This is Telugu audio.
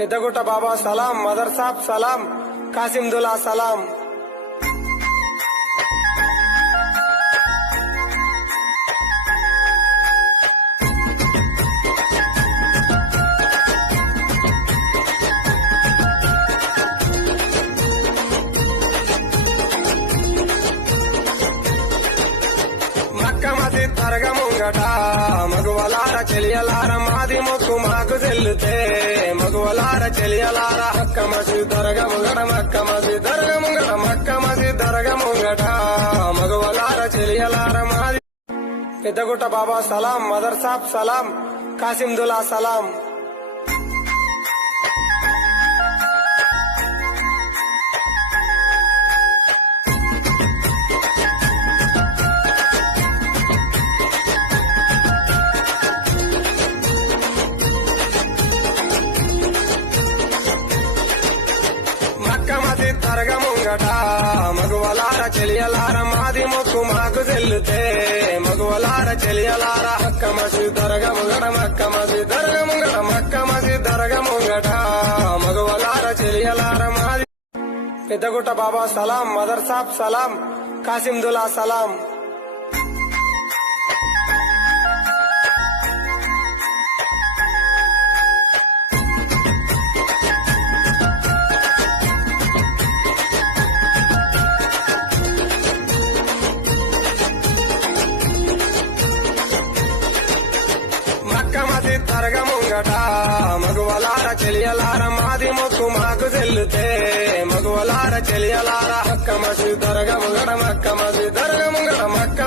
పెద్దగుట్ట బాబా సలాం, మదర్ సాబ్ సలాం, కాసిందులా సలాం. దర్గా ముంగట మగువలార చెలియలార మాది మొక్కు మాకు చెల్లుతే మగువలార చెలియలార అక్క మసి దర్గా ముంగట మక్క మసి దర్గా ముంగట మక్క మసి దర్గా ముంగట మగువలార చెలియలార మాది. పెద్దగుట్ట బాబా సలాం, మదర్ సాబ్ సలాం, కాసిందులా సలాం. దర్గా ముంగట మగువలార చెలియలార మాది మొక్కు మాకు చెల్లుతే మగువలార చెలియలార అక్క మసి దర్గా ముంగట మక్క మసి దర్గా ముంగట మక్క మసి దర్గా ముంగట మగువలార చెలియలార మాది. పెద్దగుట్ట బాబా సలాం, మదర్ సాబ్ సలాం, కాసిందులా సలాం. దర్గా ముంగట మగువలార చెలియలార మాది మొక్కు మాకు చెల్లుతే మగువలార చెలియలార అక్క మసి దర్గా ముంగట మక్క మసి దర్గా ముంగట మక్క